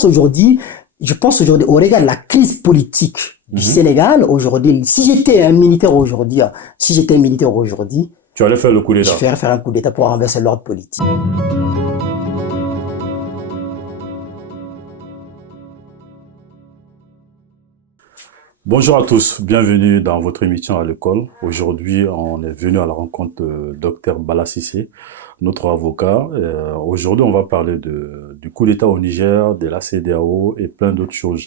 je pense aujourd'hui, au regard de la crise politique du Sénégal aujourd'hui, si j'étais un militaire aujourd'hui, tu allais faire le coup d'État. Je ferais faire un coup d'État pour renverser l'ordre politique. Bonjour à tous, bienvenue dans votre émission à l'école. Aujourd'hui, on est venu à la rencontre de Dr Bala Cissé, notre avocat. Aujourd'hui, on va parler du coup d'État au Niger, de la CEDEAO et plein d'autres choses.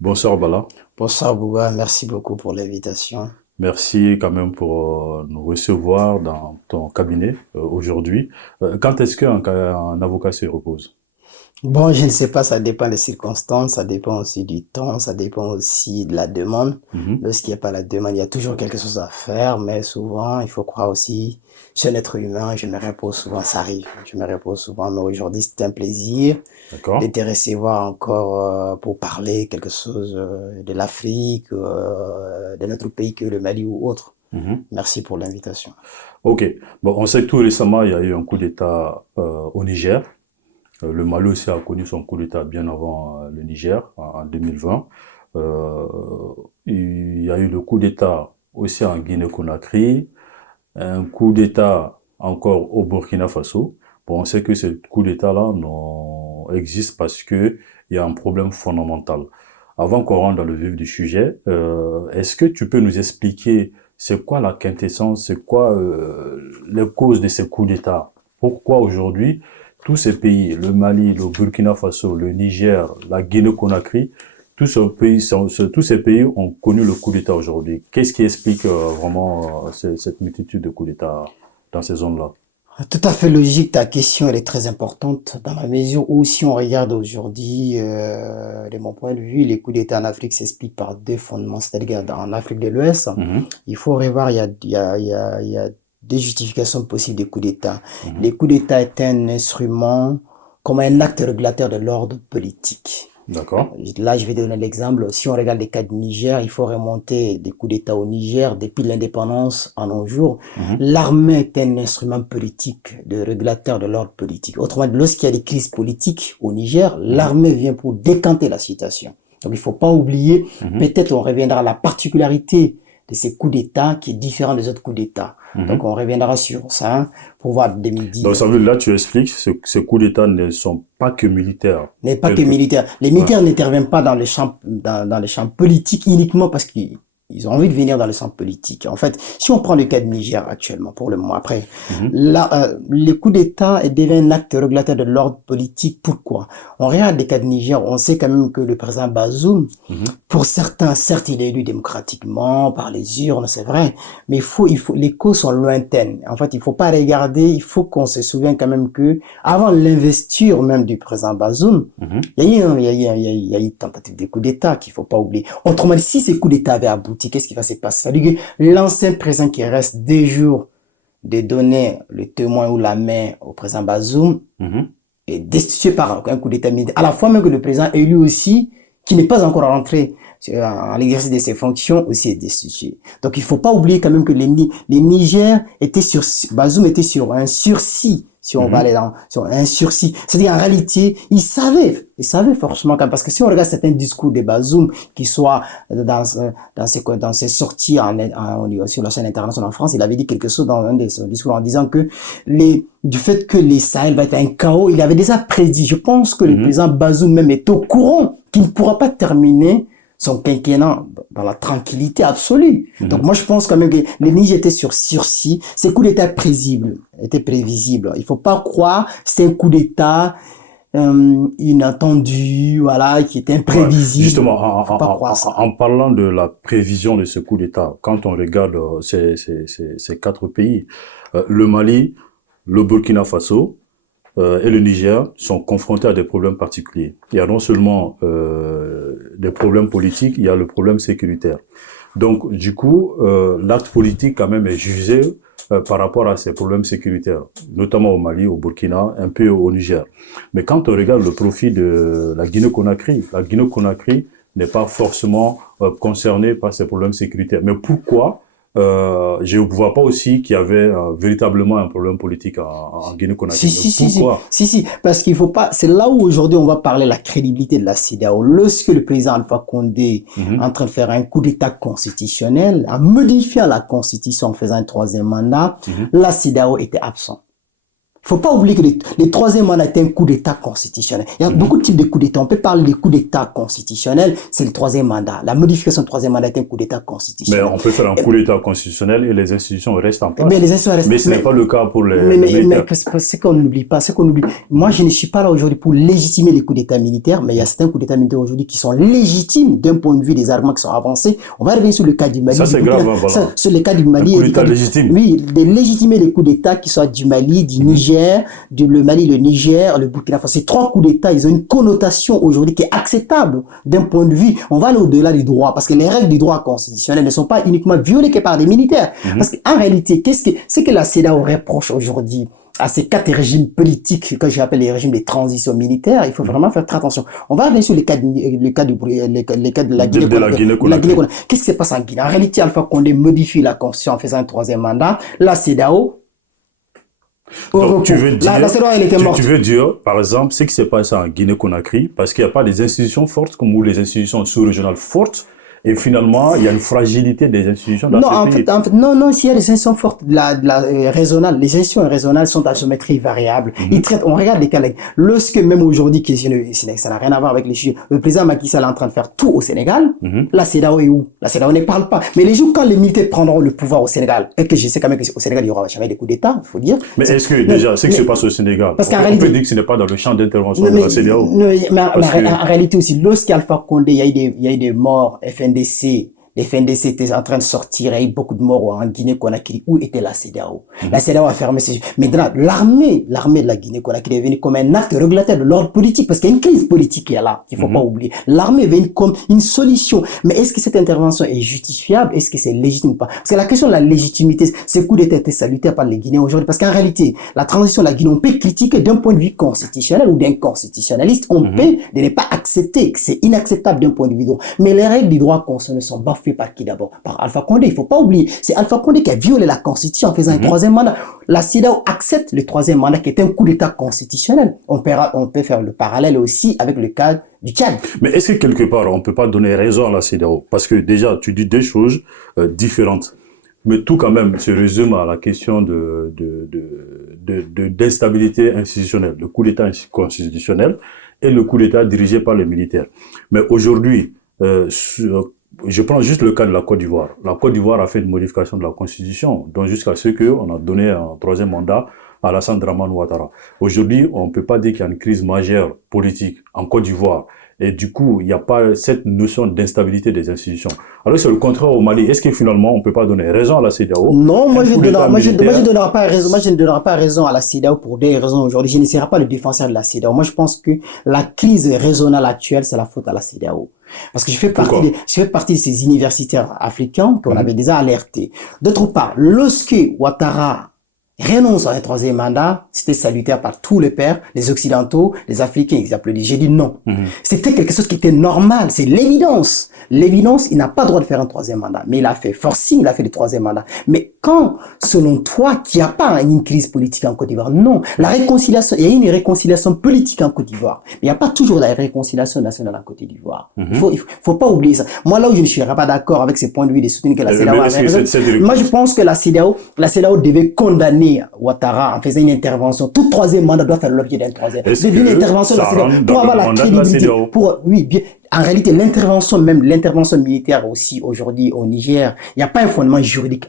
Bonsoir Bala. Bonsoir Bouba, merci beaucoup pour l'invitation. Merci quand même pour nous recevoir dans ton cabinet aujourd'hui. Quand est-ce qu'un avocat se repose? Bon, je ne sais pas, ça dépend des circonstances, ça dépend aussi du temps, ça dépend aussi de la demande. Lorsqu'il n'y a pas la demande, il y a toujours quelque chose à faire, mais souvent, il faut croire aussi, je suis un être humain, je me repose souvent, ça arrive, je me repose souvent, mais aujourd'hui, c'est un plaisir de te recevoir encore pour parler quelque chose de l'Afrique, de notre pays que le Mali ou autre. Merci pour l'invitation. Ok, bon, on sait que tout récemment, il y a eu un coup d'État au Niger. Le Mali aussi a connu son coup d'État bien avant le Niger, en 2020. Il y a eu le coup d'État aussi en Guinée-Conakry, un coup d'État encore au Burkina Faso. Bon, on sait que ce coup d'État-là existe parce que il y a un problème fondamental. Avant qu'on rentre dans le vif du sujet, est-ce que tu peux nous expliquer c'est quoi la quintessence, c'est quoi les causes de ces coups d'État? Pourquoi aujourd'hui tous ces pays, le Mali, le Burkina Faso, le Niger, la Guinée-Conakry, tous ces pays ont connu le coup d'État aujourd'hui. Qu'est-ce qui explique vraiment cette multitude de coups d'État dans ces zones-là? Tout à fait logique, ta question elle est très importante dans la mesure où si on regarde aujourd'hui, de mon point de vue, les coups d'État en Afrique s'expliquent par deux fondements, c'est-à-dire en Afrique de l'Ouest, il faut revoir, il y a deux justifications possibles des coups d'État. Les coups d'État est un instrument comme un acte régulateur de l'ordre politique. D'accord. Là, je vais donner l'exemple. Si on regarde les cas du Niger, il faut remonter des coups d'État au Niger depuis l'indépendance en nos jours. L'armée est un instrument politique de régulateur de l'ordre politique. Autrement dit, lorsqu'il y a des crises politiques au Niger, l'armée vient pour décanter la situation. Donc, il faut pas oublier, peut-être on reviendra à la particularité de ces coups d'État qui est différent des autres coups d'État. Donc, on reviendra sur ça pour voir 2010. Donc, ça veut dire, là, tu expliques que ces coups d'État ne sont pas que militaires. N'est pas que militaires. Les militaires n'interviennent pas dans les champs, dans les champs politiques uniquement parce qu'ils ont envie de venir dans les champs politiques. En fait, si on prend le cas de Niger actuellement, pour le moment après, là, les coups d'État deviennent un acte régulateur de l'ordre politique. Pourquoi? On regarde les cas de Niger, on sait quand même que le président Bazoum, pour certains, certes, il est élu démocratiquement, par les urnes, c'est vrai, mais les causes sont lointaines. En fait, il faut pas regarder, il faut qu'on se souvienne quand même que, avant l'investiture même du président Bazoum, il y a eu une tentative de coup d'État qu'il faut pas oublier. Autrement dit, si ces coups d'État avaient abouti, qu'est-ce qui va se passer? C'est-à-dire que l'ancien président qui reste des jours de donner le témoin ou la main au président Bazoum est destitué par un coup d'État militaire. À la fois même que le président élu aussi, qui n'est pas encore rentré à l'exercice de ses fonctions, aussi est destitué. Donc il faut pas oublier quand même que les Niger Bazoum était sur un sursis. Si on va aller sur un sursis. C'est-à-dire, en réalité, il savait forcément parce que si on regarde certains discours de Bazoum, qui soient dans ses sorties sur la scène internationale en France, il avait dit quelque chose dans un de ses discours en disant que du fait que les Sahel va être un chaos, il avait déjà prédit. Je pense que le président Bazoum même est au courant qu'il ne pourra pas terminer son quinquennat dans la tranquillité absolue. Donc moi je pense quand même que les Niger étaient sur sursis, ces coups d'État étaient prévisibles. Il faut pas croire c'est un coup d'État inattendu, voilà, qui est imprévisible. Justement, en parlant de la prévision de ce coup d'État, quand on regarde ces quatre pays, le Mali, le Burkina Faso et le Niger sont confrontés à des problèmes particuliers. Il y a non seulement des problèmes politiques, il y a le problème sécuritaire. Donc, du coup, l'acte politique quand même est jugé par rapport à ces problèmes sécuritaires, notamment au Mali, au Burkina, un peu au Niger. Mais quand on regarde le profil de la Guinée-Conakry n'est pas forcément concernée par ces problèmes sécuritaires. Mais pourquoi je ne vois pas aussi qu'il y avait véritablement un problème politique en Guinée-Conakry. Pourquoi? Si, parce qu'il faut pas, c'est là où aujourd'hui on va parler de la crédibilité de la CEDEAO. Lorsque le président Alpha Condé est en train de faire un coup d'état constitutionnel, en modifiant la constitution en faisant un troisième mandat, la CEDEAO était absente. Il faut pas oublier que le troisième mandat est un coup d'état constitutionnel. Il y a beaucoup de types de coups d'état. On peut parler de coup d'état constitutionnel, c'est le troisième mandat. La modification du troisième mandat est un coup d'état constitutionnel. Mais on peut faire un coup d'état constitutionnel et les institutions restent en place. Mais les institutions restent. Mais ce n'est pas le cas pour les militaires. Mais c'est qu'on n'oublie pas, c'est qu'on oublie. Moi, je ne suis pas là aujourd'hui pour légitimer les coups d'état militaires, mais il y a certains coups d'état militaires aujourd'hui qui sont légitimes d'un point de vue des arguments qui sont avancés. On va revenir sur le cas du Mali. Ça, c'est grave, voilà. Sur le cas du Mali. Un coup d'état légitime. Oui, de légitimer les coups d'état qui soient du Mali, du Niger, le Mali, le Niger, le Burkina Faso. Ces trois coups d'État, ils ont une connotation aujourd'hui qui est acceptable d'un point de vue. On va aller au-delà du droit parce que les règles du droit constitutionnel ne sont pas uniquement violées que par des militaires. Parce qu'en réalité, c'est que la CEDEAO reproche aujourd'hui à ces quatre régimes politiques que j'appelle les régimes de transition militaire? Il faut vraiment faire très attention. On va revenir sur les cas de la Guinée. Qu'est-ce qui se passe en Guinée? En réalité, Alpha Condé modifie la constitution en faisant un troisième mandat. La CEDEAO, donc, tu veux dire, par exemple, ce qui s'est passé en Guinée-Conakry, parce qu'il n'y a pas des institutions fortes comme les institutions sous-régionales fortes, et finalement, il y a une fragilité des institutions dans ce pays. Non, s'il y a des institutions fortes de la régionale, les institutions régionales sont à géométrie variable. Ils traitent, on regarde les cas, lorsque même aujourd'hui, ça n'a rien à voir avec les chiffres, le président Macky Sall est en train de faire tout au Sénégal, la CEDEAO est où? La CEDEAO ne parle pas. Mais les jours quand les militaires prendront le pouvoir au Sénégal, et que je sais quand même qu'au Sénégal, il n'y aura jamais des coups d'État, il faut dire. Mais est-ce que déjà, ce qui se passe au Sénégal, on peut dire que ce n'est pas dans le champ d'intervention de la CEDEAO? Mais en réalité aussi, lorsqu'Alpha Condé, il y a eu des morts, FNDC, les FNDC étaient en train de sortir, il y a eu beaucoup de morts en Guinée-Conakry. Où était la CEDEAO? La CEDEAO a fermé ses yeux. Mais l'armée de la Guinée-Conakry est venue comme un acte régulateur de l'ordre politique, parce qu'il y a une crise politique qui est là, qu'il faut pas oublier. L'armée est venue comme une solution. Mais est-ce que cette intervention est justifiable? Est-ce que c'est légitime ou pas? Parce que la question de la légitimité, ces coups d'État étaient salutaires par les Guinéens aujourd'hui, parce qu'en réalité, la transition de la Guinée, on peut critiquer d'un point de vue constitutionnel ou d'un constitutionnaliste, on peut de ne pas accepter que c'est inacceptable d'un point de vue droit. Mais les règles du droit constitutionnel sont bafouées par qui d'abord? Par Alpha Condé. Il faut pas oublier. C'est Alpha Condé qui a violé la Constitution en faisant un troisième mandat. La CEDEAO accepte le troisième mandat qui est un coup d'État constitutionnel. On peut faire le parallèle aussi avec le cas du Tchad. Mais est-ce que quelque part, on peut pas donner raison à la CEDEAO? Parce que déjà, tu dis deux choses différentes. Mais tout quand même se résume à la question d'instabilité institutionnelle, le coup d'État constitutionnel et le coup d'État dirigé par les militaires. Mais aujourd'hui, je prends juste le cas de la Côte d'Ivoire. La Côte d'Ivoire a fait une modification de la Constitution, donc jusqu'à ce qu'on a donné un troisième mandat à Alassane Dramane Ouattara. Aujourd'hui, on ne peut pas dire qu'il y a une crise majeure politique en Côte d'Ivoire. Et du coup, il n'y a pas cette notion d'instabilité des institutions. Alors c'est le contraire au Mali. Est-ce que finalement, on ne peut pas donner raison à la CEDEAO? Non, moi je ne donnerai pas raison. Moi je ne donnerai pas raison à la CEDEAO pour des raisons aujourd'hui. Je ne serai pas le défenseur de la CEDEAO. Moi je pense que la crise régionale actuelle, c'est la faute à la CEDEAO. Parce que je fais partie de ces universitaires africains qu'on avait déjà alertés. D'autre part, lorsque Ouattara renonce à un troisième mandat, c'était salutaire par tous les pairs, les Occidentaux, les Africains, ils applaudissent. J'ai dit non. C'était quelque chose qui était normal, c'est l'évidence. L'évidence, il n'a pas le droit de faire un troisième mandat. Mais il a fait forcing, il a fait le troisième mandat. Mais quand, selon toi, qu'il n'y a pas une crise politique en Côte d'Ivoire, non. La réconciliation, il y a une réconciliation politique en Côte d'Ivoire. Mais il n'y a pas toujours la réconciliation nationale en Côte d'Ivoire. Il faut pas oublier ça. Moi, là où je ne serais pas d'accord avec ces points de vue de soutenir que la CEDEAO a raison, moi, je pense que la CEDEAO devait condamner Ouattara en faisant une intervention. Tout troisième mandat doit faire l'objet d'une intervention de la CEDEAO pour avoir la crédibilité. En réalité, l'intervention militaire aussi aujourd'hui au Niger, il n'y a pas un fondement juridique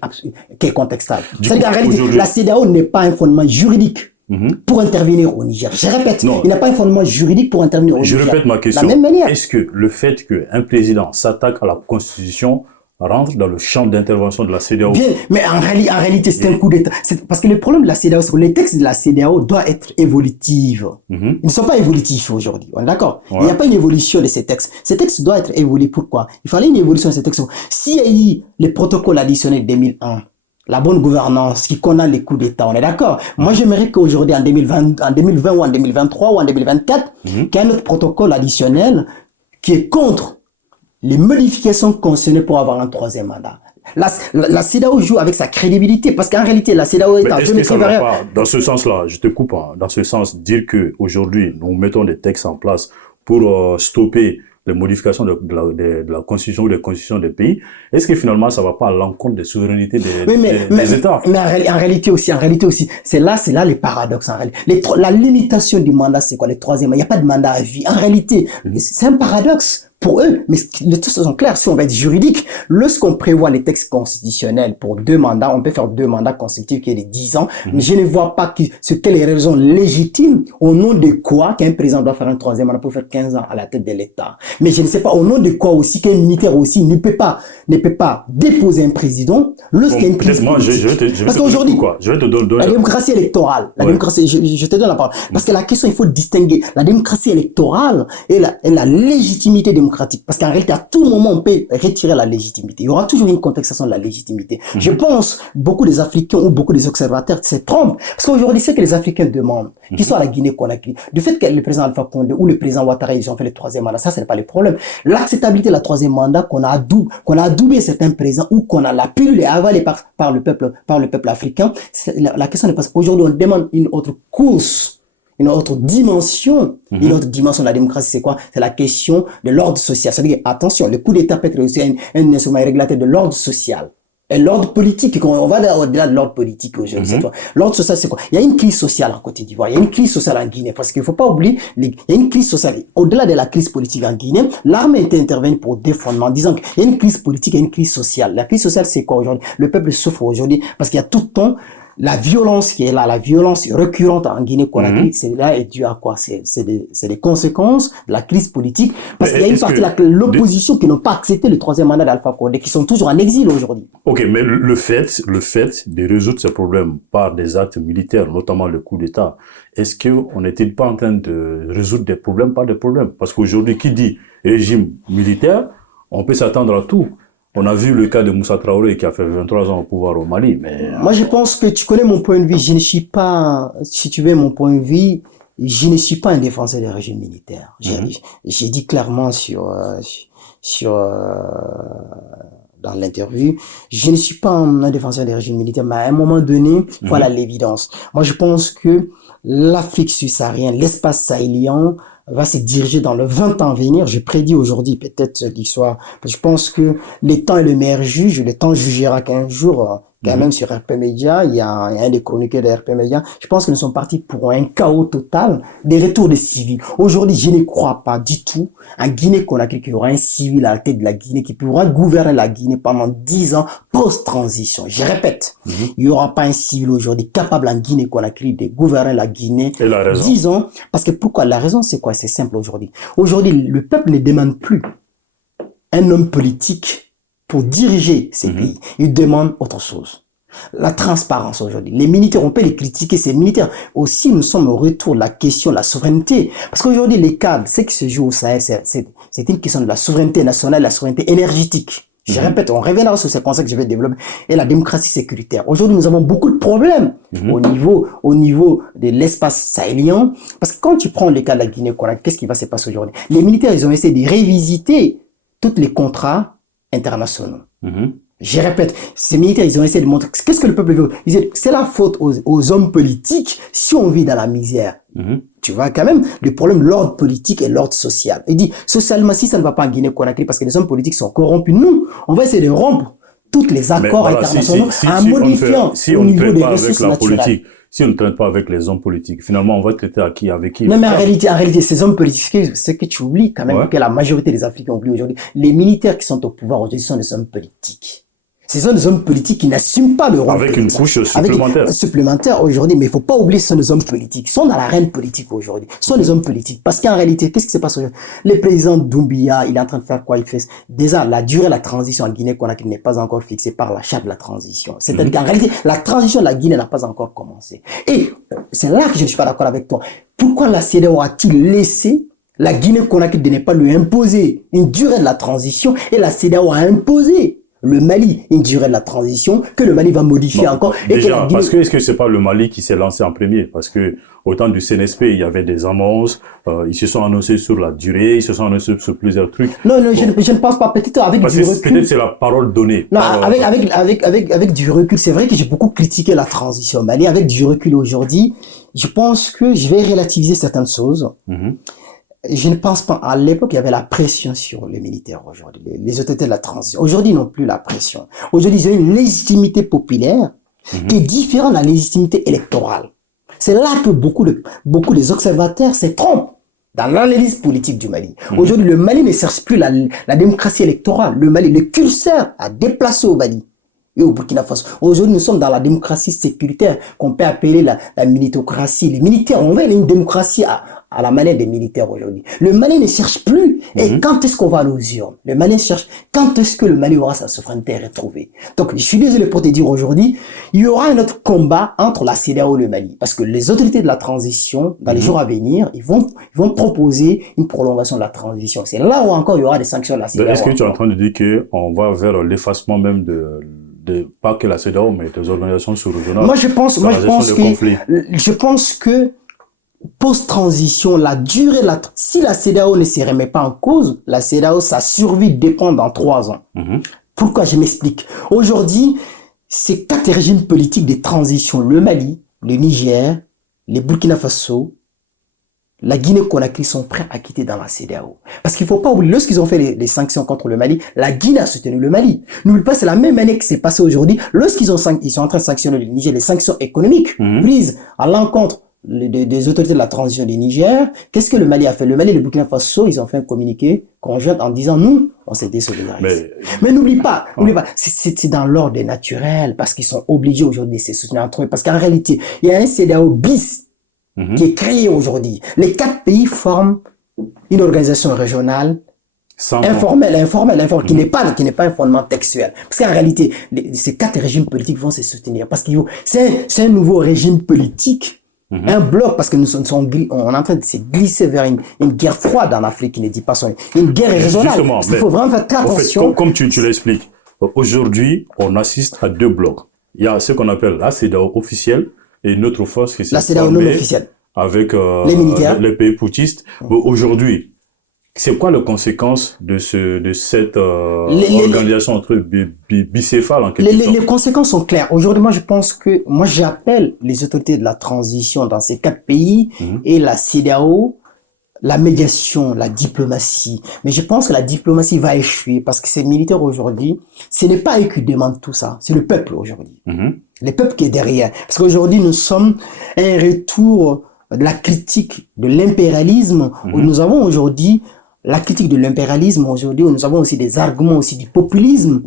qui est contextable. C'est-à-dire qu'en réalité, la CEDEAO n'est pas un fondement juridique pour intervenir au Niger. Je répète, il n'y a pas un fondement juridique pour intervenir au Niger. Je répète ma question. De la même manière. Est-ce que le fait qu'un président s'attaque à la Constitution rentre dans le champ d'intervention de la CEDEAO? Bien, mais en réalité, c'est un coup d'État. Parce que le problème de la CEDEAO, c'est que les textes de la CEDEAO doivent être évolutifs. Ils ne sont pas évolutifs aujourd'hui. On est d'accord? Il n'y a pas une évolution de ces textes. Ces textes doivent être évolués. Pourquoi? Il fallait une évolution de ces textes. S'il y a eu les protocoles additionnels 2001, la bonne gouvernance qui condamne les coups d'État, on est d'accord? Moi, j'aimerais qu'aujourd'hui, en 2020 ou en 2023 ou en 2024, qu'il y ait un autre protocole additionnel qui est contre les modifications concernées pour avoir un troisième mandat. La CEDEAO joue avec sa crédibilité, parce qu'en réalité, la CEDEAO est en est-ce que ça va pas, dans ce sens-là, je te coupe, hein, dans ce sens, dire que aujourd'hui nous mettons des textes en place pour stopper les modifications de la constitution ou des constitutions des pays, est-ce que finalement ça va pas à l'encontre des souverainetés des États? Mais en réalité aussi, c'est là les paradoxes. En réalité. La limitation du mandat, c'est quoi? Les troisième, il n'y a pas de mandat à vie. En réalité, c'est un paradoxe pour eux, mais les choses sont claires. Si on va être juridique, lorsqu'on prévoit les textes constitutionnels pour 2 mandats, on peut faire 2 mandats consécutifs qui est de 10 ans. Mais je ne vois pas quelle raison légitime, au nom de quoi qu'un président doit faire un 3e mandat pour faire 15 ans à la tête de l'État. Mais je ne sais pas au nom de quoi aussi qu'un militaire aussi ne peut pas déposer un président lorsqu'il y a une crise politique. Parce qu'aujourd'hui, je vais te donner la démocratie électorale, démocratie, je te donne la parole. Parce que la question, il faut distinguer la démocratie électorale et la légitimité démocratique. Parce qu'en réalité, à tout moment, on peut retirer la légitimité. Il y aura toujours une contestation de la légitimité. Je pense, beaucoup des Africains ou beaucoup des observateurs se trompent. Parce qu'aujourd'hui, c'est que les Africains demandent, qu'ils soient à la Guinée-Conakry, du fait que le président Alpha Condé ou le président Ouattara, ils ont fait le 3e mandat, ça, ce n'est pas le problème. L'acceptabilité de la 3e mandat, qu'on a adoubé certains présidents ou qu'on a la pilule avalée par le peuple africain, la question n'est pas ça. Aujourd'hui, on demande une autre course. Une autre dimension de la démocratie, c'est quoi? C'est la question de l'ordre social. C'est-à-dire, attention, le coup d'État peut être aussi un instrument régulateur de l'ordre social. Et l'ordre politique, on va au-delà de l'ordre politique aujourd'hui. L'ordre social, c'est quoi? Il y a une crise sociale en Côte d'Ivoire, il y a une crise sociale en Guinée, parce qu'il faut pas oublier, il y a une crise sociale. Au-delà de la crise politique en Guinée, l'armée était intervenue pour défendre, en disant qu'il y a une crise politique et une crise sociale. La crise sociale, c'est quoi aujourd'hui? Le peuple souffre aujourd'hui, parce qu'il y a tout le temps la violence qui est là, la violence récurrente en Guinée-Conakry, c'est là est due à quoi? C'est des conséquences de la crise politique, parce qu'il y a une partie de l'opposition qui n'ont pas accepté le 3e mandat d'Alpha Condé, qui sont toujours en exil aujourd'hui. Ok, mais le fait de résoudre ces problèmes par des actes militaires, notamment le coup d'État, est-ce qu'on n'est-il pas en train de résoudre des problèmes par des problèmes? Parce qu'aujourd'hui, qui dit régime militaire, on peut s'attendre à tout. On a vu le cas de Moussa Traoré qui a fait 23 ans au pouvoir au Mali, mais... Moi, je pense que tu connais mon point de vue. Je ne suis pas, si tu veux mon point de vue, je ne suis pas un défenseur des régimes militaires. J'ai dit clairement dans l'interview, je ne suis pas un défenseur des régimes militaires, mais à un moment donné, voilà l'évidence. Moi, je pense que l'Afrique subsaharienne, l'espace sahélien, va se diriger dans le 20 ans à venir. Je prédis aujourd'hui, peut-être l'histoire. Je pense que le temps est le meilleur juge. Le temps jugera qu'un jour, quand même sur RP Média, il y a un des chroniqueurs de RP Média. Je pense que nous sommes partis pour un chaos total, des retours des civils. Aujourd'hui, je ne crois pas du tout en Guinée-Conakry qu'il y aura un civil à la tête de la Guinée qui pourra gouverner la Guinée pendant 10 ans post-transition. Je répète, il n'y aura pas un civil aujourd'hui capable en Guinée-Conakry de gouverner la Guinée 10 ans. Parce que pourquoi? La raison, c'est quoi? C'est simple aujourd'hui. Aujourd'hui, le peuple ne demande plus un homme politique pour diriger ces pays. Il demande autre chose. La transparence aujourd'hui. Les militaires, on peut les critiquer, ces militaires. Aussi, nous sommes au retour de la question de la souveraineté. Parce qu'aujourd'hui, les cadres, ce qui se joue au Sahel, c'est une question de la souveraineté nationale, la souveraineté énergétique. Je répète, on reviendra sur ces concepts que je vais développer. Et la démocratie sécuritaire. Aujourd'hui, nous avons beaucoup de problèmes au niveau de l'espace sahélien. Parce que quand tu prends le cas de la Guinée-Conakry, qu'est-ce qui va se passer aujourd'hui? Les militaires, ils ont essayé de révisiter tous les contrats internationaux. Je répète, ces militaires, ils ont essayé de montrer qu'est-ce que le peuple veut. Ils disent, c'est la faute aux hommes politiques si on vit dans la misère. Tu vois, quand même, le problème, l'ordre politique et l'ordre social. Il dit, socialement, si ça ne va pas en Guinée-Conakry, parce que les hommes politiques sont corrompus, nous, on va essayer de rompre tous les accords internationaux en modifiant au niveau des ressources naturelles. Si on ne traite pas avec les hommes politiques, finalement, on va traiter avec qui? Non, mais en réalité, ces hommes politiques, ce que tu oublies quand même, que la majorité des Africains oublient aujourd'hui, les militaires qui sont au pouvoir aujourd'hui sont des hommes politiques. Ce sont des hommes politiques qui n'assument pas le rôle avec politique. Une couche supplémentaire. Avec supplémentaire aujourd'hui, mais il faut pas oublier ce sont des hommes politiques. Ils sont dans l'arène politique aujourd'hui. Ce sont des hommes politiques. Parce qu'en réalité, qu'est-ce qui se passe aujourd'hui? Le président Doumbia, il est en train de faire quoi? Il fait, déjà, la durée de la transition en Guinée-Conakry n'est pas encore fixée par la charte de la transition. C'est-à-dire qu'en réalité, la transition de la Guinée n'a pas encore commencé. Et c'est là que je ne suis pas d'accord avec toi. Pourquoi la CEDEAO a-t-il laissé la Guinée-Conakry de ne pas lui imposer une durée de la transition et la CEDEAO a imposé le Mali une durée de la transition que le Mali va modifier encore. Et déjà, parce que est-ce que c'est pas le Mali qui s'est lancé en premier? Parce que au temps du CNSP, il y avait des annonces, ils se sont annoncés sur la durée, ils se sont annoncés sur plusieurs trucs. Non, je ne pense pas. Peut-être avec parce du que recul. Peut-être c'est la parole donnée. Non, avec du recul, c'est vrai que j'ai beaucoup critiqué la transition au Mali. Avec du recul aujourd'hui, je pense que je vais relativiser certaines choses. Je ne pense pas. À l'époque, il y avait la pression sur les militaires aujourd'hui, les autorités de la transition. Aujourd'hui, ils n'ont plus la pression. Aujourd'hui, ils ont une légitimité populaire qui est différente de la légitimité électorale. C'est là que beaucoup des observateurs se trompent dans l'analyse politique du Mali. Aujourd'hui, le Mali ne cherche plus la démocratie électorale. Le curseur a déplacé au Mali et au Burkina Faso. Aujourd'hui, nous sommes dans la démocratie sécuritaire qu'on peut appeler la militocratie. Les militaires, on veut une démocratie à la manière des militaires aujourd'hui. Le Mali ne cherche plus. Et quand est-ce qu'on va à nos urnes? Le Mali cherche quand est-ce que le Mali aura sa souveraineté retrouvée. Donc, je suis désolé pour te dire aujourd'hui, il y aura un autre combat entre la CEDEAO et le Mali. Parce que les autorités de la transition, dans les jours à venir, ils vont proposer une prolongation de la transition. C'est là où encore il y aura des sanctions de la CEDEAO. Est-ce que tu es en train de dire qu'on va vers l'effacement même pas que la CEDEAO, mais des organisations sous-régionales? Je pense que post-transition, si la CEDEAO ne se remet pas en cause, la CEDEAO, sa survie dépend dans 3 ans. Pourquoi? Je m'explique. Aujourd'hui, ces 4 régimes politiques de transition, le Mali, le Niger, le Burkina Faso, la Guinée-Conakry sont prêts à quitter dans la CEDEAO. Parce qu'il ne faut pas oublier, lorsqu'ils ont fait les sanctions contre le Mali, la Guinée a soutenu le Mali. N'oublie pas, c'est la même année qui s'est passée aujourd'hui. Lorsqu'ils sont en train de sanctionner le Niger, les sanctions économiques prises à l'encontre des autorités de la transition du Niger, qu'est-ce que le Mali a fait? Le Mali et le Burkina Faso, ils ont fait un communiqué conjoint en disant, nous, on s'est désolidarisés. Mais n'oublie pas, c'est dans l'ordre naturel, parce qu'ils sont obligés aujourd'hui de se soutenir entre eux. Parce qu'en réalité, il y a un CEDEAO bis qui est créé aujourd'hui. Les 4 pays forment une organisation régionale informelle, qui n'est pas un fondement textuel. Parce qu'en réalité, ces 4 régimes politiques vont se soutenir. Parce que c'est un nouveau régime politique, un bloc, parce que on est en train de se glisser vers une guerre froide en Afrique qui ne dit pas son une guerre régionale. Justement, il faut vraiment faire très attention. En fait, comme tu l'expliques, aujourd'hui, on assiste à 2 blocs. Il y a ce qu'on appelle la CEDEAO officielle et une autre force qui s'est formée avec les pays putschistes. Aujourd'hui, c'est quoi les conséquences de cette organisation entre bicéphale en quelque sorte? Les conséquences sont claires. Aujourd'hui, j'appelle les autorités de la transition dans ces 4 pays et la CEDEAO, la médiation, la diplomatie. Mais je pense que la diplomatie va échouer parce que ces militaires aujourd'hui, ce n'est pas eux qui demandent tout ça, c'est le peuple aujourd'hui. Le peuple qui est derrière. Parce qu'aujourd'hui, nous sommes à un retour de la critique de l'impérialisme où nous avons aujourd'hui la critique de l'impérialisme aujourd'hui, où nous avons aussi des arguments aussi du populisme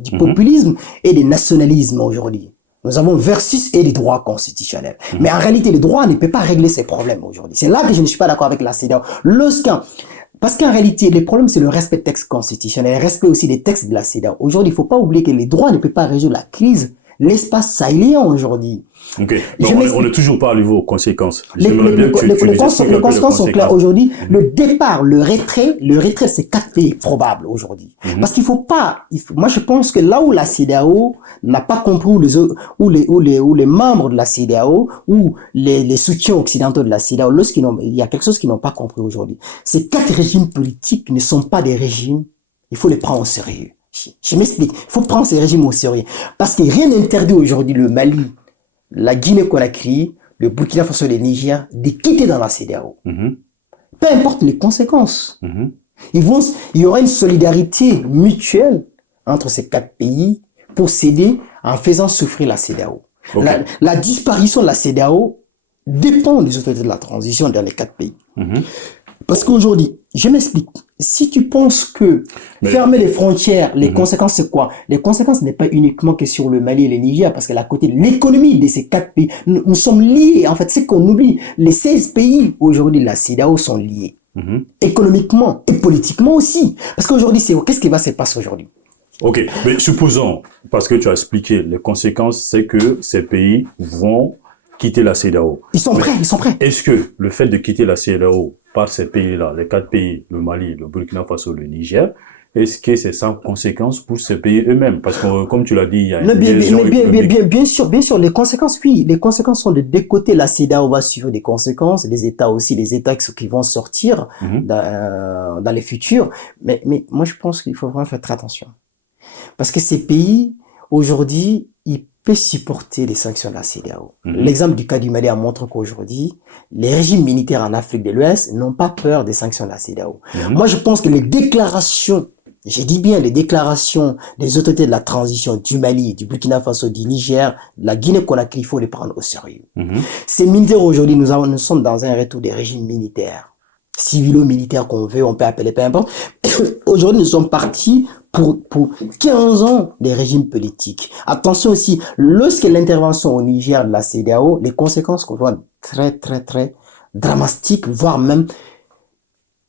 et du nationalisme aujourd'hui. Nous avons versus et les droits constitutionnels. Mais en réalité, le droit ne peut pas régler ces problèmes aujourd'hui. C'est là que je ne suis pas d'accord avec la CEDEAO. Parce qu'en réalité, le problème, c'est le respect des textes constitutionnels, le respect aussi des textes de la CEDEAO. Aujourd'hui, il ne faut pas oublier que les droits ne peuvent pas résoudre la crise. L'espace sahélien aujourd'hui. Ok. Donc on n'est toujours pas arrivé aux conséquences. Les conséquences sont claires aujourd'hui. Le départ, le retrait, c'est 4 pays probables aujourd'hui. Parce qu'il faut pas, moi je pense que là où la CEDEAO n'a pas compris, où les membres de la CEDEAO, ou les soutiens occidentaux de la CEDEAO, il y a quelque chose qu'ils n'ont pas compris aujourd'hui. Ces 4 régimes politiques ne sont pas des régimes, il faut les prendre au sérieux. Je m'explique. Il faut prendre ces régimes au sérieux. Parce que rien n'interdit aujourd'hui le Mali, la Guinée-Conakry, le Burkina Faso et le Niger de quitter dans la CEDEAO. Peu importe les conséquences. Il y aura une solidarité mutuelle entre ces 4 pays pour s'aider en faisant souffrir la CEDEAO. La disparition de la CEDEAO dépend des autorités de la transition dans les 4 pays. Parce qu'aujourd'hui, je m'explique. Si tu penses que fermer les frontières, les conséquences, c'est quoi? Les conséquences n'est pas uniquement que sur le Mali et le Niger, parce que la côté de l'économie de ces 4 pays, nous sommes liés. En fait, c'est qu'on oublie. Les 16 pays aujourd'hui de la CEDEAO sont liés. Économiquement et politiquement aussi. Parce qu'aujourd'hui, qu'est-ce qui va se passer aujourd'hui? Ok, mais supposons, parce que tu as expliqué, les conséquences, c'est que ces pays vont quitter la CEDEAO. Ils sont prêts. Est-ce que le fait de quitter la CEDEAO par ces pays-là, les 4 pays, le Mali, le Burkina Faso, le Niger, est-ce que c'est sans conséquence pour ces pays eux-mêmes? Parce que, comme tu l'as dit, il y a une bien sûr, les conséquences, oui, les conséquences sont de deux côtés. La CEDEAO va suivre des conséquences, les États aussi, les États qui vont sortir dans les futurs. Mais moi, je pense qu'il faut vraiment faire très attention. Parce que ces pays, aujourd'hui, ils peuvent supporter les sanctions de la CEDEAO. L'exemple du cas du Mali a montré qu'aujourd'hui, les régimes militaires en Afrique de l'Ouest n'ont pas peur des sanctions de la CEDEAO. Moi, je pense que les déclarations, j'ai dit bien les déclarations des autorités de la transition du Mali, du Burkina Faso, du Niger, de la Guinée-Conakry, il faut les prendre au sérieux. Ces militaires aujourd'hui, nous sommes dans un retour des régimes militaires, civilo-militaires qu'on veut, on peut appeler, peu importe. Aujourd'hui, nous sommes partis pour 15 ans des régimes politiques. Attention aussi, lorsque l'intervention au Niger de la CEDEAO, les conséquences qu'on voit très, très, très dramatiques, voire même,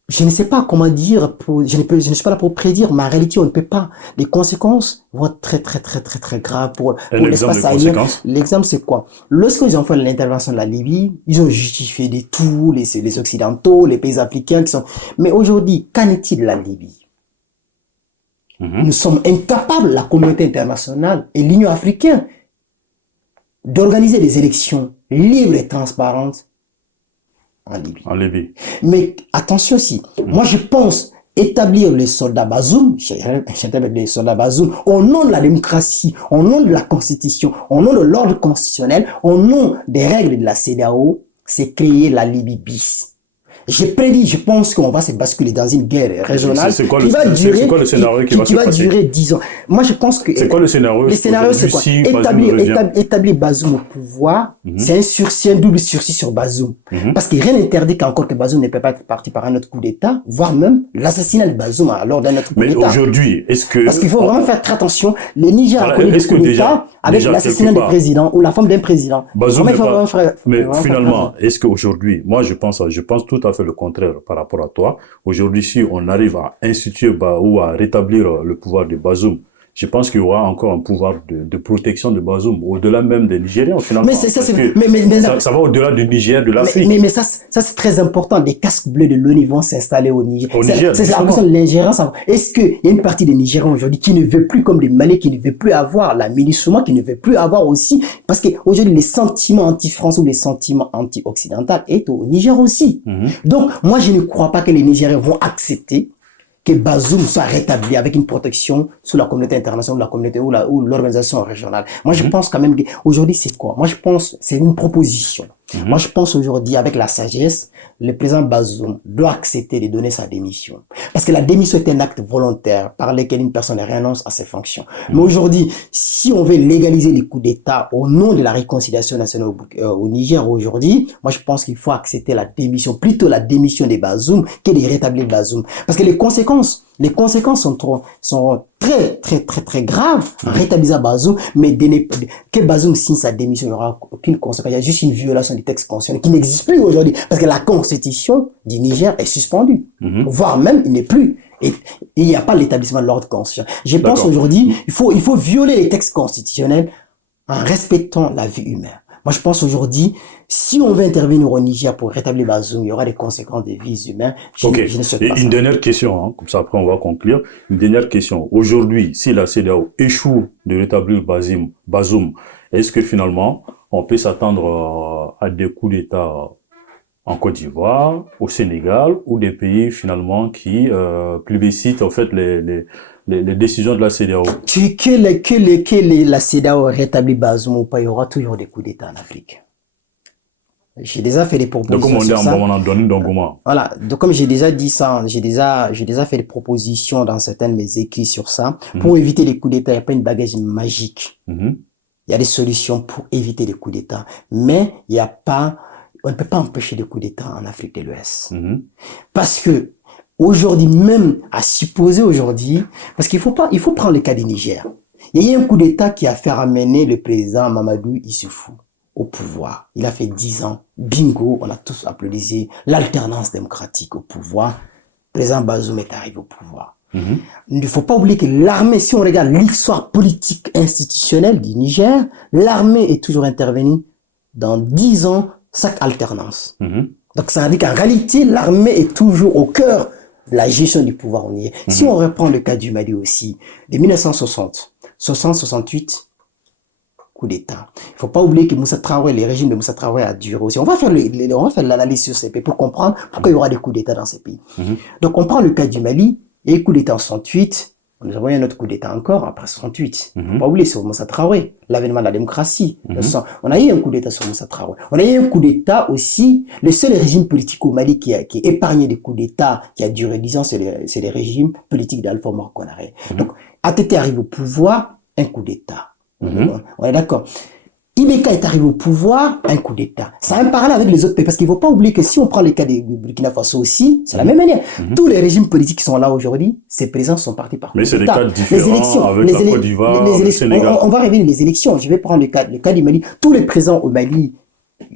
je ne sais pas comment dire, je ne suis pas là pour prédire, mais en réalité, on ne peut pas. Les conséquences vont être très, très, très, très, très graves pour l'espace sahélien. L'exemple, c'est quoi? Lorsqu'ils ont fait l'intervention de la Libye, ils ont justifié des tout, les Occidentaux, les pays africains qui sont... Mais aujourd'hui, qu'en est-il de la Libye? Nous sommes incapables, la communauté internationale et l'Union africaine, d'organiser des élections libres et transparentes en Libye. Mais attention aussi, moi je pense établir les soldats Bazoum, les soldats Bazoum, au nom de la démocratie, au nom de la constitution, au nom de l'ordre constitutionnel, au nom des règles de la CEDEAO, c'est créer la Libye bis. J'ai prédit, je pense qu'on va se basculer dans une guerre régionale qui va durer 10 ans. Moi, je pense que... C'est quoi le scénario? Le scénario, c'est quoi? Établir Bazoum au pouvoir, c'est un double sursis sur Bazoum. Parce que rien n'interdit qu'encore que Bazoum ne peut pas être parti par un autre coup d'État, voire même l'assassinat de Bazoum lors d'un autre coup d'État. Mais aujourd'hui, est-ce que... Parce qu'il faut vraiment faire très attention. Le Niger a connu des coups d'État avec l'assassinat d'un président ou la femme d'un président. Bazoum mais finalement, est-ce qu'aujourd'hui, moi je pense tout à fait le contraire par rapport à toi. Aujourd'hui, si on arrive à instituer ou à rétablir le pouvoir de Bazoum, je pense qu'il y aura encore un pouvoir de protection de Bazoum, au-delà même des Nigériens, finalement. Mais ça va au-delà du Niger, de l'Afrique. Mais ça c'est très important. Des casques bleus de l'ONU vont s'installer au Niger. C'est la question de l'ingérence. Est-ce qu'il y a une partie des Nigériens aujourd'hui qui ne veut plus, comme les Maliens, qui ne veut plus avoir la MINUSMA, qui ne veut plus avoir aussi, parce qu'aujourd'hui, les sentiments anti-français ou les sentiments anti-occidentaux est au Niger aussi. Donc, moi, je ne crois pas que les Nigériens vont accepter que Bazoum soit rétabli avec une protection sous la communauté internationale, la communauté ou l'organisation régionale. Moi, je pense quand même qu'aujourd'hui, c'est quoi? Moi, je pense, c'est une proposition. Moi, je pense aujourd'hui, avec la sagesse, le président Bazoum doit accepter de donner sa démission. Parce que la démission est un acte volontaire par lequel une personne renonce à ses fonctions. Mais aujourd'hui, si on veut légaliser les coups d'État au nom de la réconciliation nationale au Niger aujourd'hui, moi, je pense qu'il faut accepter la démission, plutôt la démission de Bazoum que de rétablir Bazoum. Parce que les conséquences sont très, très, très, très graves en rétablissant Bazoum, mais que Bazoum signe sa démission, il n'y aura aucune conséquence. Il y a juste une violation du texte constitutionnel qui n'existe plus aujourd'hui, parce que la constitution du Niger est suspendue, voire même il n'est plus. Et il n'y a pas l'établissement de l'ordre constitutionnel. Je pense aujourd'hui, il faut violer les textes constitutionnels en respectant la vie humaine. Moi, je pense aujourd'hui, si on veut intervenir au Niger pour rétablir Bazoum, il y aura des conséquences des vies humaines. Je ne souhaite pas ça. Une dernière question, hein, comme ça après on va conclure. Une dernière question. Aujourd'hui, si la CEDEAO échoue de rétablir Bazoum, est-ce que finalement on peut s'attendre à des coups d'État en Côte d'Ivoire, au Sénégal, ou des pays finalement qui plébiscitent en fait les décisions de la CEDEAO? Que la CEDEAO rétablit Bazoum ou pas, il y aura toujours des coups d'État en Afrique. J'ai déjà fait des propositions sur ça. Voilà. Donc, comme j'ai déjà dit ça, j'ai déjà fait des propositions dans certains de mes écrits sur ça. Pour éviter les coups d'État, il n'y a pas une baguette magique. Il y a des solutions pour éviter les coups d'État. Mais on ne peut pas empêcher les coups d'État en Afrique de l'Ouest. Parce que, aujourd'hui, même à supposer aujourd'hui, parce qu'il faut prendre le cas du Niger. Il y a eu un coup d'État qui a fait ramener le président Mamadou Issoufou au pouvoir. Il a fait 10 ans. Bingo, on a tous applaudi l'alternance démocratique au pouvoir. Le président Bazoum est arrivé au pouvoir. Il ne faut pas oublier que l'armée, si on regarde l'histoire politique institutionnelle du Niger, l'armée est toujours intervenue dans 10 ans chaque alternance. Donc ça veut dire qu'en réalité, l'armée est toujours au cœur la gestion du pouvoir, on y est. Si on reprend le cas du Mali aussi, de 1960, 60-68, coup d'État. Il faut pas oublier que Moussa Traoré, le régime de Moussa Traoré a duré aussi. On va faire l'analyse sur ces pays pour comprendre pourquoi il y aura des coups d'État dans ces pays. Donc, on prend le cas du Mali, il y a eu coup d'État en 68, nous avons eu un autre coup d'État encore après 68. Faut pas oublier sur Moussa Traoré, l'avènement de la démocratie. On a eu un coup d'État sur Moussa Traoré. On a eu un coup d'État aussi. Le seul régime politique au Mali qui est épargné des coups d'État, qui a duré 10 ans, c'est les régimes politiques d'Alpha Omar Konaré. Donc, ATT arrive au pouvoir, un coup d'État. On est d'accord. Ibeka est arrivé au pouvoir, un coup d'État. Ça a un parallèle avec les autres pays, parce qu'il ne faut pas oublier que si on prend le cas du Burkina Faso aussi, c'est la même manière. Tous les régimes politiques qui sont là aujourd'hui, ces présidents sont partis par coup d'État. Mais c'est des cas différents avec la Côte d'Ivoire, le Sénégal. On va revenir les élections. Je vais prendre le cas du Mali. Tous les présidents au Mali,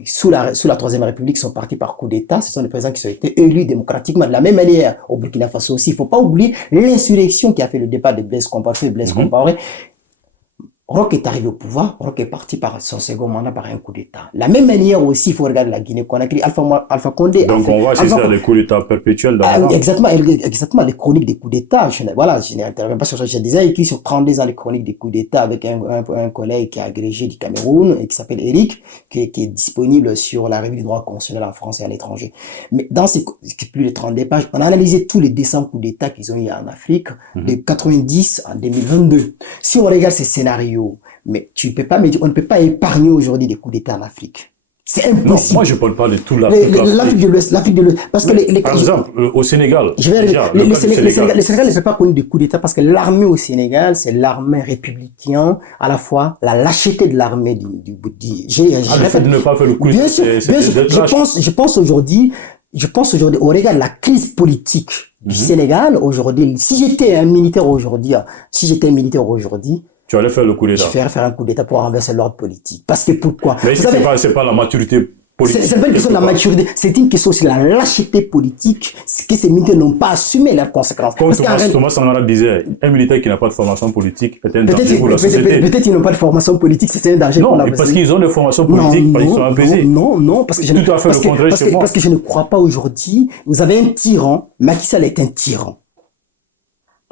sous la Troisième République, sont partis par coup d'État. Ce sont des présidents qui ont été élus démocratiquement. De la même manière, au Burkina Faso aussi, il ne faut pas oublier l'insurrection qui a fait le départ de Blaise Compaoré. Roch est arrivé au pouvoir, Roch est parti par son second mandat par un coup d'État. La même manière aussi, il faut regarder la Guinée-Conakry, Alpha Condé. Donc on va assister à des coups d'État perpétuels dans exactement, les chroniques des coups d'État. Je n'interviens pas sur ça. J'ai déjà écrit sur 32 ans les chroniques des coups d'État avec un collègue qui est agrégé du Cameroun et qui s'appelle Eric, qui est disponible sur la revue du droit constitutionnel en France et à l'étranger. Mais dans ces plus de 32 pages, on a analysé tous les 200 coups d'État qu'ils ont eu en Afrique, de 90 en 2022. Si on regarde ces scénarios, mais on ne peut pas épargner aujourd'hui des coups d'État en Afrique. C'est impossible. Non, moi je ne parle pas de tout l'Afrique de l'Ouest. Parce que par exemple, au Sénégal. Le Sénégal ne peut pas connaître des coups d'État parce que l'armée au Sénégal, c'est l'armée républicaine, à la fois la lâcheté de l'armée du le fait de ne pas faire le coup d'État. Bien sûr, je pense aujourd'hui, au regard de la crise politique du Sénégal aujourd'hui, si j'étais un militaire aujourd'hui, tu allais faire le coup d'État. Je vais faire un coup d'État pour renverser l'ordre politique. Parce que pourquoi? Mais c'est pas la maturité politique. C'est pas une question de la maturité, c'est une question aussi de la lâcheté politique, que ces militaires n'ont pas assumé leurs conséquences. Comme Thomas Sankara disait, un militaire qui n'a pas de formation politique est un danger pour la société. Peut-être qu'ils n'ont pas de formation politique, c'est un danger pour la société. Non, parce qu'ils ont des formations politiques, parce qu'ils sont apaisés. Non, parce que tout à fait le contraire chez moi. Parce que je ne crois pas aujourd'hui, vous avez un tyran, Macky Sall est un tyran.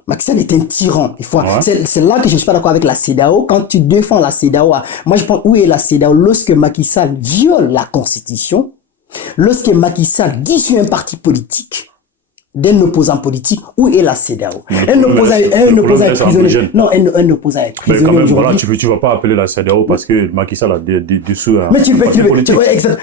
Macky Sall est un tyran. C'est là que je ne suis pas d'accord avec la CEDEAO. Quand tu défends la CEDEAO, moi je pense où est la CEDEAO lorsque Macky Sall viole la Constitution, lorsque Macky Sall dissout un parti politique d'un opposant politique, où est la CEDEAO? Un opposant est prisonnier. Non, un opposant est prisonnier. Mais quand même, voilà, tu vas pas appeler la CEDEAO parce que Macky Sall a dissous un parti politique.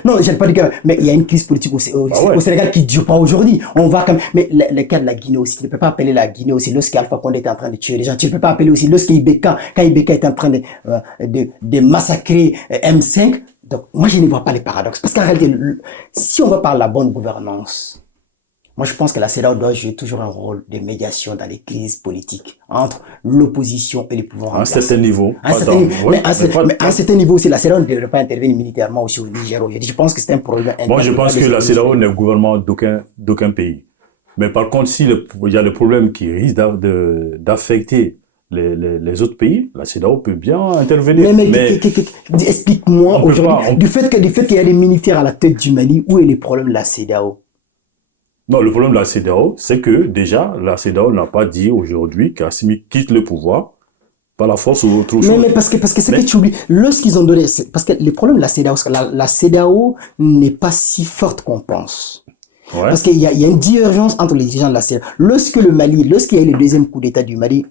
Non, j'ai pas dit que, mais il y a une crise politique au Sénégal qui dure pas aujourd'hui. On va comme, mais le cas de la Guinée aussi, tu ne peux pas appeler la Guinée aussi lorsqu'Alpha Condé était en train de tuer les gens. Tu ne peux pas appeler aussi quand Ibeka est en train de massacrer M5. Donc, moi, je ne vois pas les paradoxes. Parce qu'en réalité, si on va par la bonne gouvernance, moi, je pense que la CEDEAO doit jouer toujours un rôle de médiation dans les crises politiques entre l'opposition et les pouvoirs. À un certain niveau. Mais à un certain niveau aussi, la CEDEAO ne devrait pas intervenir militairement aussi au Niger aujourd'hui. Je pense que c'est un problème. Moi, je pense que la CEDEAO n'est le gouvernement d'aucun pays. Mais par contre, s'il y a des problèmes qui risquent d'affecter les autres pays, la CEDEAO peut bien intervenir. Mais explique-moi aujourd'hui, du fait qu'il y a des militaires à la tête du Mali, où est le problème de la CEDEAO? Non, le problème de la CEDEAO, c'est que déjà, la CEDEAO n'a pas dit aujourd'hui qu'Assimi quitte le pouvoir par la force ou autre chose. Mais parce que c'est que tu oublies, lorsqu'ils ont donné, parce que le problème de la CEDEAO, c'est que la CEDEAO n'est pas si forte qu'on pense. Ouais. Parce qu'il y a une divergence entre les dirigeants de la CEDEAO. Lorsqu'il y a eu le deuxième coup d'État du Mali,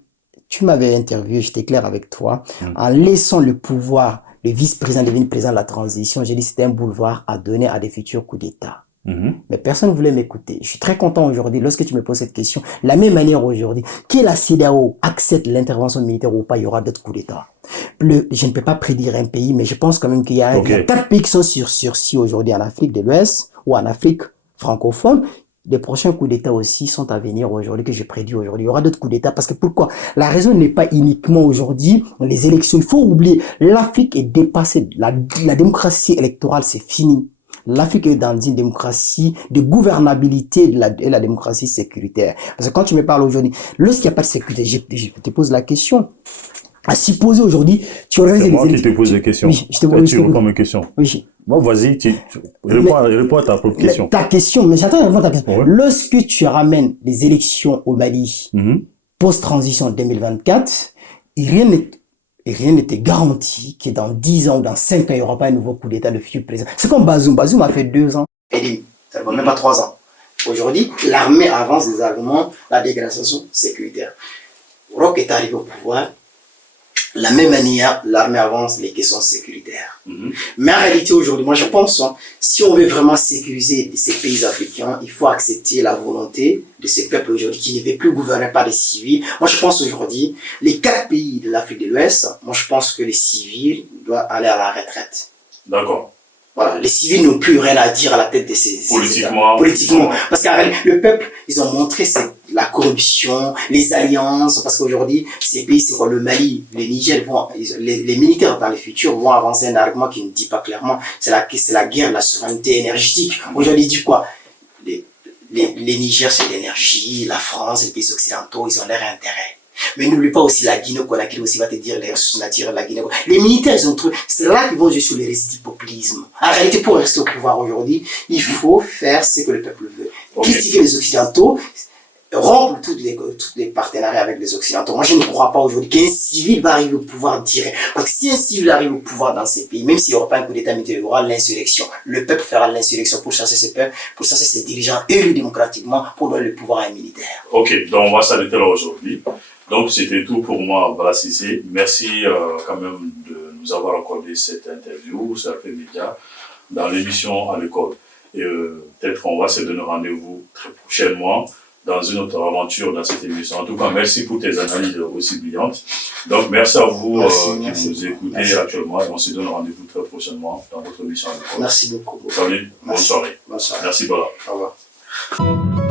tu m'avais interviewé, j'étais clair avec toi, en laissant le pouvoir, le vice-président devenir président de la transition, j'ai dit c'était un boulevard à donner à des futurs coups d'État. Mais personne ne voulait m'écouter. Je suis très content aujourd'hui, lorsque tu me poses cette question, la même manière aujourd'hui, que la CEDEAO accepte l'intervention militaire ou pas, il y aura d'autres coups d'État. Je ne peux pas prédire un pays, mais je pense quand même qu'il y a 4 pays qui sont sur sursis aujourd'hui en Afrique de l'Ouest ou en Afrique francophone. Les prochains coups d'État aussi sont à venir aujourd'hui, que j'ai prédit aujourd'hui. Il y aura d'autres coups d'État parce que pourquoi? La raison n'est pas uniquement aujourd'hui les élections. Il faut oublier, l'Afrique est dépassée. La démocratie électorale, c'est fini. L'Afrique est dans une démocratie de gouvernabilité et la démocratie sécuritaire. Parce que quand tu me parles aujourd'hui, lorsqu'il n'y a pas de sécurité, je te pose la question. À supposer aujourd'hui, tu organises C'est des moi qui élections. te pose des questions. Oui, je te Toi, pose tu réponds à mes questions. Oui. Bon, vas-y, réponds à ta propre question. Ta question, mais j'attends de répondre à ta question. Ouais. Lorsque tu ramènes les élections au Mali, post-transition 2024, rien n'était garanti que dans 10 ans ou dans 5 ans, il n'y aura pas un nouveau coup d'État de futur président. C'est comme Bazoum. Bazoum a fait 2 ans et demi. Ça ne va même pas 3 ans. Aujourd'hui, l'armée avance des arguments, la dégradation sécuritaire. Roch est arrivé au pouvoir. La même manière, l'armée avance les questions sécuritaires. Mais en réalité, aujourd'hui, moi je pense, si on veut vraiment sécuriser ces pays africains, il faut accepter la volonté de ces peuples aujourd'hui qui ne veulent plus gouverner par des civils. Moi je pense aujourd'hui, les 4 pays de l'Afrique de l'Ouest, moi je pense que les civils doivent aller à la retraite. D'accord. Voilà, les civils n'ont plus rien à dire à la tête de ces Politiquement. Politiquement. Parce qu'en réalité, le peuple, ils ont montré la corruption, les alliances, parce qu'aujourd'hui, ces pays, c'est quoi, le Mali, le Niger, les militaires dans le futur vont avancer un argument qui ne dit pas clairement, c'est la guerre de la souveraineté énergétique. Aujourd'hui, il dit quoi? Les Niger, c'est l'énergie, la France, les pays occidentaux, ils ont leur intérêt. Mais n'oublie pas aussi la Guinée-Conakry aussi va te dire les ressources naturelles de la Guinée. Les militaires, ils ont trouvé, c'est là qu'ils vont jouer sur les récits du populisme. En réalité, pour rester au pouvoir aujourd'hui, il faut faire ce que le peuple veut. Critiquer les Occidentaux, rompre tous les partenariats avec les Occidentaux. Moi, je ne crois pas aujourd'hui qu'un civil va arriver au pouvoir direct. Parce que si un civil arrive au pouvoir dans ces pays, même s'il n'y aura pas un coup d'État militaire, il y aura l'insurrection. Le peuple fera l'insurrection pour chasser ses peuples, pour chasser ses dirigeants élus démocratiquement, pour donner le pouvoir à un militaire. Ok, donc on va s'arrêter là aujourd'hui. Donc c'était tout pour moi, Bala Cissé. Merci quand même de nous avoir accordé cette interview sur RP Média dans l'émission à l'école. Et peut-être qu'on va se donner rendez-vous très prochainement dans une autre aventure dans cette émission. En tout cas, merci pour tes analyses aussi brillantes. Donc merci à vous qui nous écoutez actuellement et on se donne rendez-vous très prochainement dans votre émission à l'école. Merci beaucoup. Salut, bonne soirée. Bonne soirée. Merci, Bala. Au revoir.